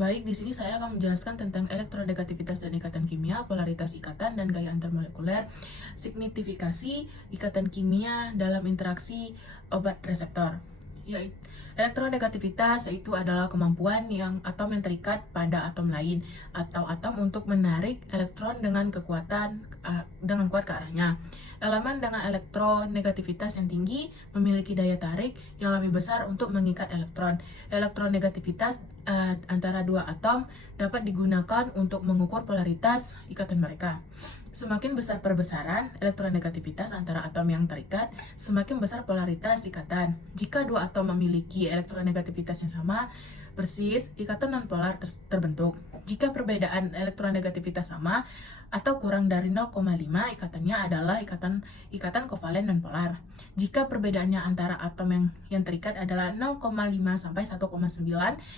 Baik, di sini saya akan menjelaskan tentang elektronegativitas dan ikatan kimia, polaritas ikatan dan gaya antarmolekuler, signifikasi ikatan kimia dalam interaksi obat reseptor. Yaitu elektronegativitas yaitu adalah kemampuan atom yang terikat pada atom lain atau atom untuk menarik elektron dengan dengan kuat ke arahnya. Elemen dengan elektronegativitas yang tinggi memiliki daya tarik yang lebih besar untuk mengikat elektron. Elektronegativitas antara dua atom dapat digunakan untuk mengukur polaritas ikatan mereka. Semakin besar perbesaran elektronegativitas antara atom yang terikat, semakin besar polaritas ikatan. Jika dua atom memiliki elektronegativitas yang sama, persis, ikatan nonpolar terbentuk. Jika perbedaan elektronegativitas sama atau kurang dari 0,5, ikatannya adalah ikatan kovalen nonpolar. Jika perbedaannya antara atom yang terikat adalah 0,5 sampai 1,9,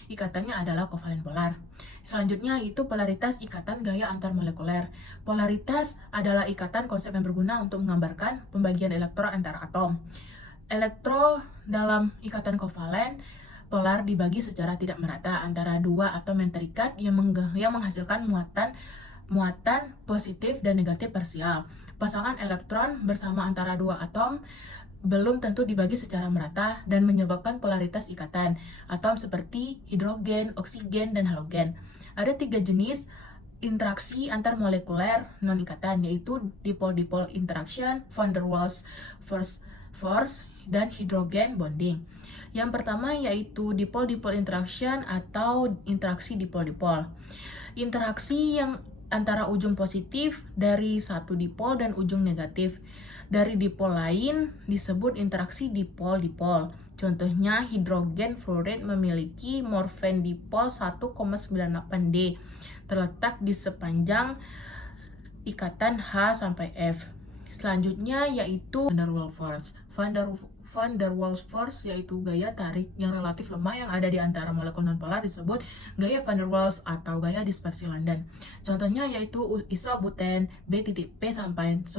ikatannya adalah kovalen polar. Selanjutnya itu polaritas ikatan gaya antarmolekuler. Polaritas adalah ikatan konsep yang berguna untuk menggambarkan pembagian elektron antara atom. Elektron dalam ikatan kovalen polar dibagi secara tidak merata antara dua atom yang terikat yang menghasilkan muatan positif dan negatif parsial. Pasangan elektron bersama antara dua atom belum tentu dibagi secara merata dan menyebabkan polaritas ikatan atom seperti hidrogen, oksigen, dan halogen. Ada 3 jenis interaksi antarmolekuler non-ikatan, yaitu dipole-dipole interaction, van der Waals force, dan hidrogen bonding. Yang pertama yaitu dipole-dipole interaction atau interaksi dipole-dipole. Interaksi yang antara ujung positif dari satu dipol dan ujung negatif dari dipol lain disebut interaksi dipol-dipol. Contohnya hidrogen fluoride memiliki morfen dipol 1,98D terletak di sepanjang ikatan H sampai F. Selanjutnya yaitu van der Waals force. Van der Waals force yaitu gaya tarik yang relatif lemah yang ada di antara molekul nonpolar disebut gaya van der Waals atau gaya dispersi London. Contohnya yaitu isobuten B.P sampai 10,2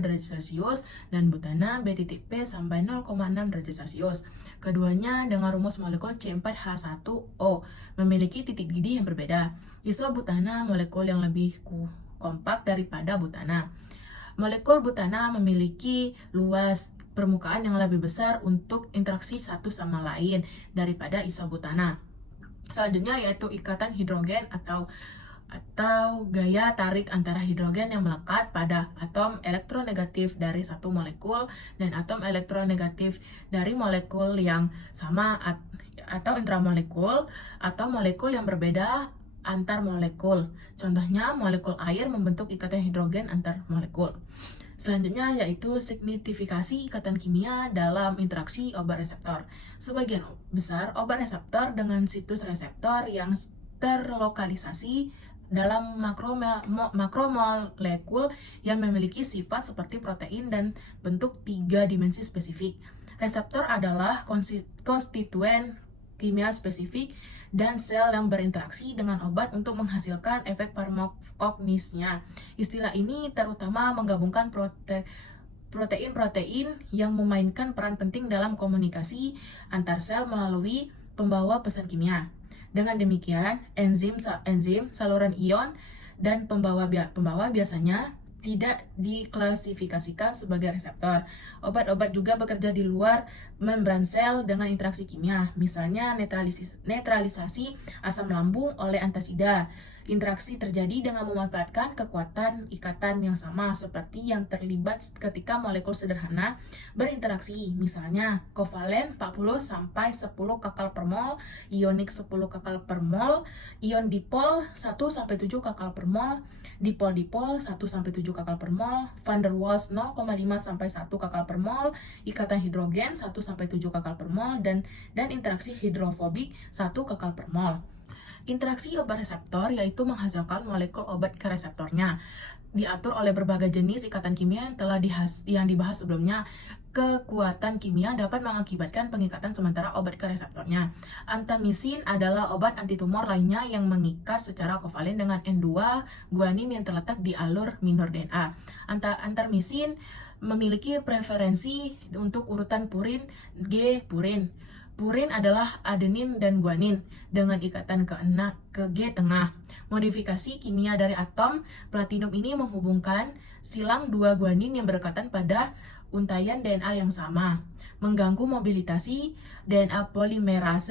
derajat Celcius dan butana B.P sampai 0,6 derajat Celcius. Keduanya dengan rumus molekul C4H1O memiliki titik didih yang berbeda. Isobutana molekul yang lebih kompak daripada butana. Molekul butana memiliki luas permukaan yang lebih besar untuk interaksi satu sama lain daripada isobutana. Selanjutnya yaitu ikatan hidrogen atau gaya tarik antara hidrogen yang melekat pada atom elektronegatif dari satu molekul dan atom elektronegatif dari molekul yang sama atau intramolekul atau molekul yang berbeda antar molekul. Contohnya molekul air membentuk ikatan hidrogen antar molekul. Selanjutnya yaitu signifikasi ikatan kimia dalam interaksi obat reseptor. Sebagian besar obat reseptor dengan situs reseptor yang terlokalisasi dalam makromolekul yang memiliki sifat seperti protein dan bentuk 3 dimensi spesifik. Reseptor adalah konstituen kimia spesifik dan sel yang berinteraksi dengan obat untuk menghasilkan efek farmakognisnya. Istilah ini terutama menggabungkan protein-protein yang memainkan peran penting dalam komunikasi antar sel melalui pembawa pesan kimia. Dengan demikian, enzim, saluran ion, dan pembawa biasanya tidak diklasifikasikan sebagai reseptor. Obat-obat juga bekerja di luar membran sel dengan interaksi kimia, misalnya netralisasi asam lambung oleh antasida. Interaksi terjadi dengan memanfaatkan kekuatan ikatan yang sama seperti yang terlibat ketika molekul sederhana berinteraksi, misalnya kovalen 40 sampai 10 kakal per mol, ionik 10 kakal per mol, ion dipol 1 sampai 7 kakal per mol, dipol-dipol 1 sampai 7 kakal per mol, van der Waals 0,5 sampai 1 kakal per mol, ikatan hidrogen 1 sampai 7 kakal per mol dan interaksi hidrofobik 1 kakal per mol. Interaksi obat reseptor yaitu menghasilkan molekul obat ke reseptornya. Diatur oleh berbagai jenis ikatan kimia yang dibahas sebelumnya. Kekuatan kimia dapat mengakibatkan pengikatan sementara obat ke reseptornya. Antamisin adalah obat antitumor lainnya yang mengikat secara kovalen dengan N2 guanin yang terletak di alur minor DNA. Antarmisin memiliki preferensi untuk urutan purin G purin. Purin adalah adenin dan guanin dengan ikatan ke G tengah. Modifikasi kimia dari atom platinum ini menghubungkan silang dua guanin yang berdekatan pada untaian DNA yang sama, mengganggu mobilitasi DNA polimerase